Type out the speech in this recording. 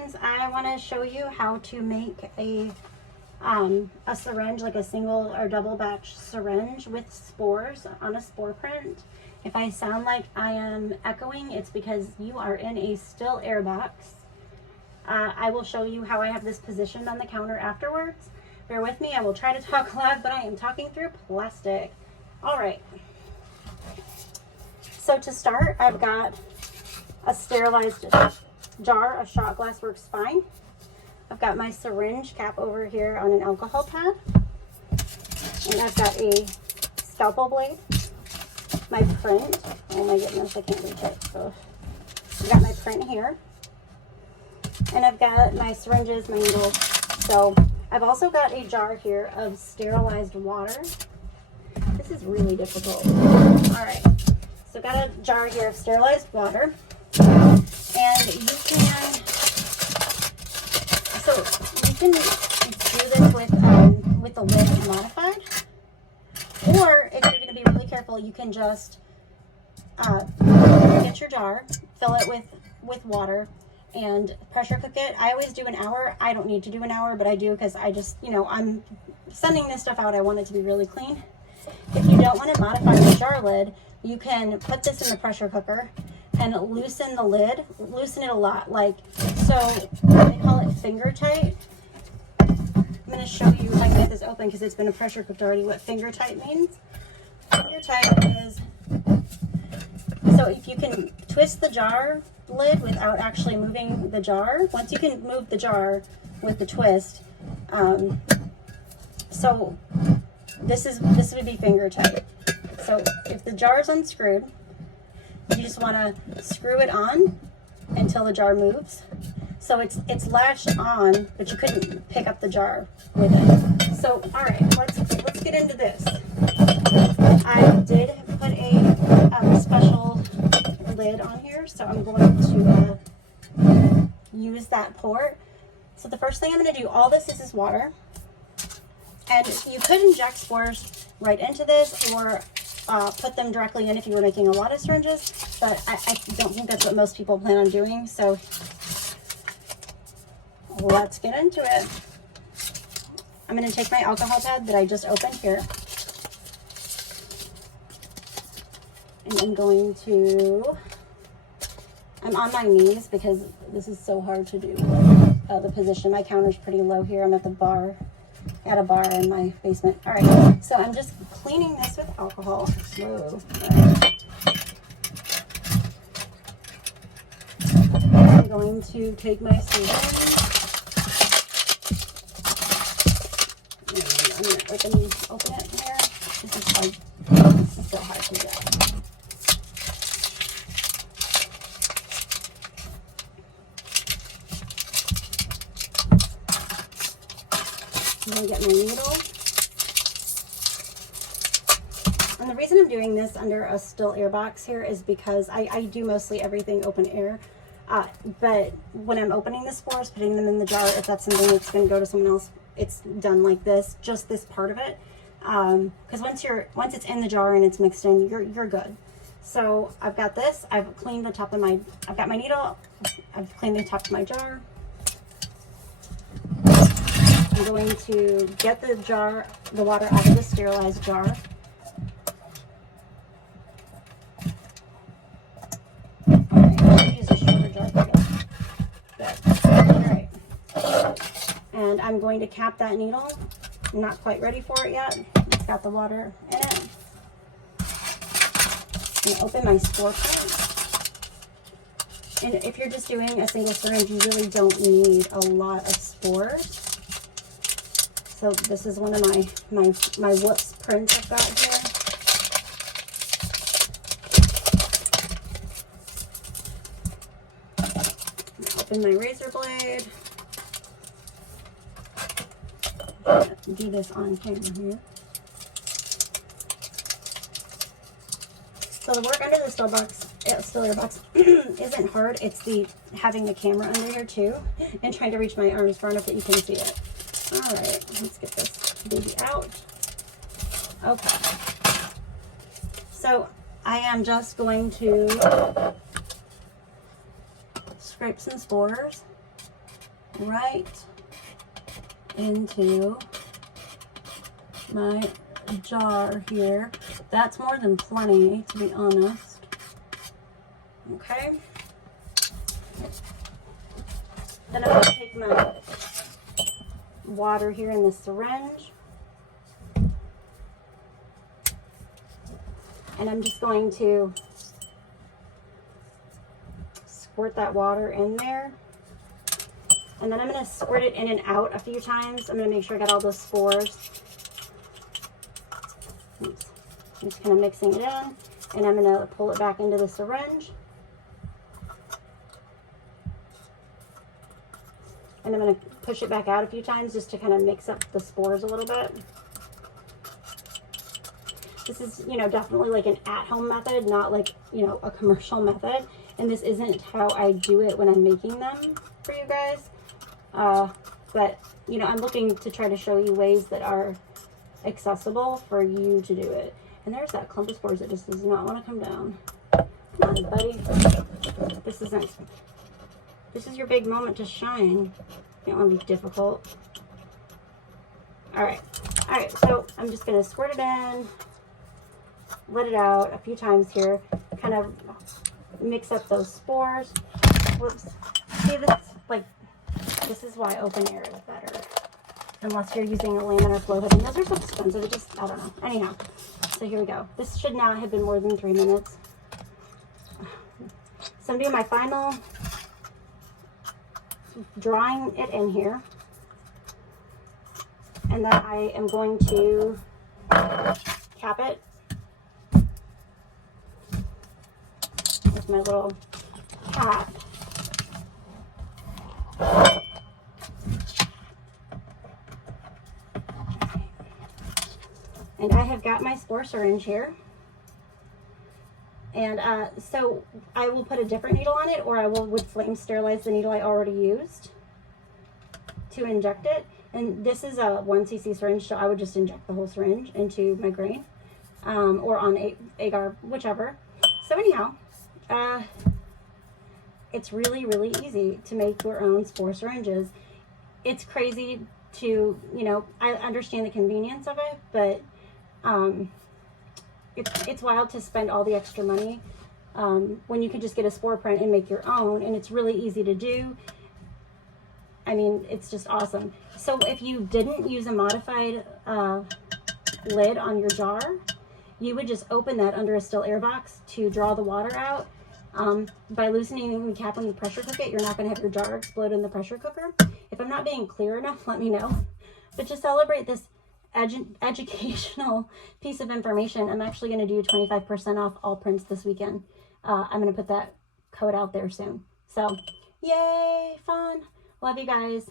friends, I want to show you how to make a syringe, like a single or double batch syringe with spores on a spore print. If I sound like I am echoing, it's because you are in a still air box. I will show you how I have this positioned on the counter afterwards. Bear with me, I will try to talk loud, but I am talking through plastic. All right. So to start, I've got a sterilized jar of shot glass works fine. I've got my syringe cap over here on an alcohol pad. And I've got a scalpel blade, my print. Oh my goodness, I can't reach it. So I've got my print here. And I've got my syringes, my needles. So I've also got a jar here of sterilized water. This is really difficult. All right, so I've got a jar here of sterilized water. And you can do this with the lid modified, or if you're going to be really careful, you can just get your jar, fill it with water, and pressure cook it. I always do an hour. I don't need to do an hour, but I do because I just, I'm sending this stuff out. I want it to be really clean. If you don't want to modify the jar lid, you can put this in the pressure cooker and loosen the lid, loosen it a lot, like, so they call it finger tight. I'm going to show you if I can get this open because it's been a pressure cooked already, what finger tight means. Finger tight is, so if you can twist the jar lid without actually moving the jar, once you can move the jar with the twist, so this would be finger tight. So if the jar is unscrewed, you just want to screw it on until the jar moves. So it's latched on, but you couldn't pick up the jar with it. So all right, let's get into this. I did put a special lid on here, so I'm going to use that port. So the first thing I'm going to do, all this is water, and you could inject spores right into this, or put them directly in if you were making a lot of syringes, but I don't think that's what most people plan on doing. So let's get into it. I'm going to take my alcohol pad that I just opened here, and I'm on my knees because this is so hard to do. The position, my counter's pretty low here. I'm at the bar. At a bar in my basement. All right, so I'm just cleaning this with alcohol. Whoa. I'm going to take my syringe. I'm going to open it here. This is hard. This is so hard to get. I'm going to get my needle. And the reason I'm doing this under a still air box here is because I do mostly everything open air. But when I'm opening the spores, putting them in the jar, if that's something that's going to go to someone else, it's done like this, just this part of it. Because once it's in the jar and it's mixed in, you're good. So I've got this. I've cleaned the top of I've got my needle. I've cleaned the top of my jar. I'm going to get the water out of the sterilized jar. Alright, use a shorter jar for this. Alright. And I'm going to cap that needle. I'm not quite ready for it yet. It's got the water in it. And open my spore print. And if you're just doing a single syringe, you really don't need a lot of spores. So this is one of my whoops prints I've got here. Open my razor blade. Do this on camera here. So the work under the still air box isn't hard. It's having the camera under here too, and trying to reach my arms far enough that you can see it. All right, let's get this baby out. Okay. So I am just going to scrape some spores right into my jar here. That's more than plenty, to be honest. Okay. Then I'm going to take my water here in the syringe. And I'm just going to squirt that water in there. And then I'm going to squirt it in and out a few times. I'm going to make sure I got all those spores. Oops. I'm just kind of mixing it in. And I'm going to pull it back into the syringe. And I'm going to push it back out a few times just to kind of mix up the spores a little bit. This is, you know, definitely like an at-home method, not like, you know, a commercial method. And this isn't how I do it when I'm making them for you guys. But, you know, I'm looking to try to show you ways that are accessible for you to do it. And there's that clump of spores that just does not want to come down. Come on, buddy. This is your big moment to shine. You don't want to be difficult. All right, so I'm just going to squirt it in. Let it out a few times here, kind of mix up those spores. Whoops. See, this is why open air is better. Unless you're using a laminar flow hood, and those are so expensive, it just, I don't know. Anyhow, so here we go. This should not have been more than 3 minutes. So I'm doing my final drawing it in here. And then I am going to cap it with my little cap. And I have got my spore syringe here. And so I will put a different needle on it, or I will with flame sterilize the needle I already used to inject it. And this is a 1 cc syringe, so I would just inject the whole syringe into my grain, or on agar, whichever. So anyhow, it's really, really easy to make your own spore syringes. It's crazy to, you know, I understand the convenience of it, but it's wild to spend all the extra money when you can just get a spore print and make your own, and it's really easy to do. I mean, it's just awesome. So if you didn't use a modified lid on your jar, you would just open that under a still air box to draw the water out. By loosening the cap on the pressure cooker, you're not going to have your jar explode in the pressure cooker. If I'm not being clear enough, let me know. But to celebrate this educational piece of information, I'm actually going to do 25% off all prints this weekend. I'm going to put that code out there soon. So, yay, fun. Love you guys.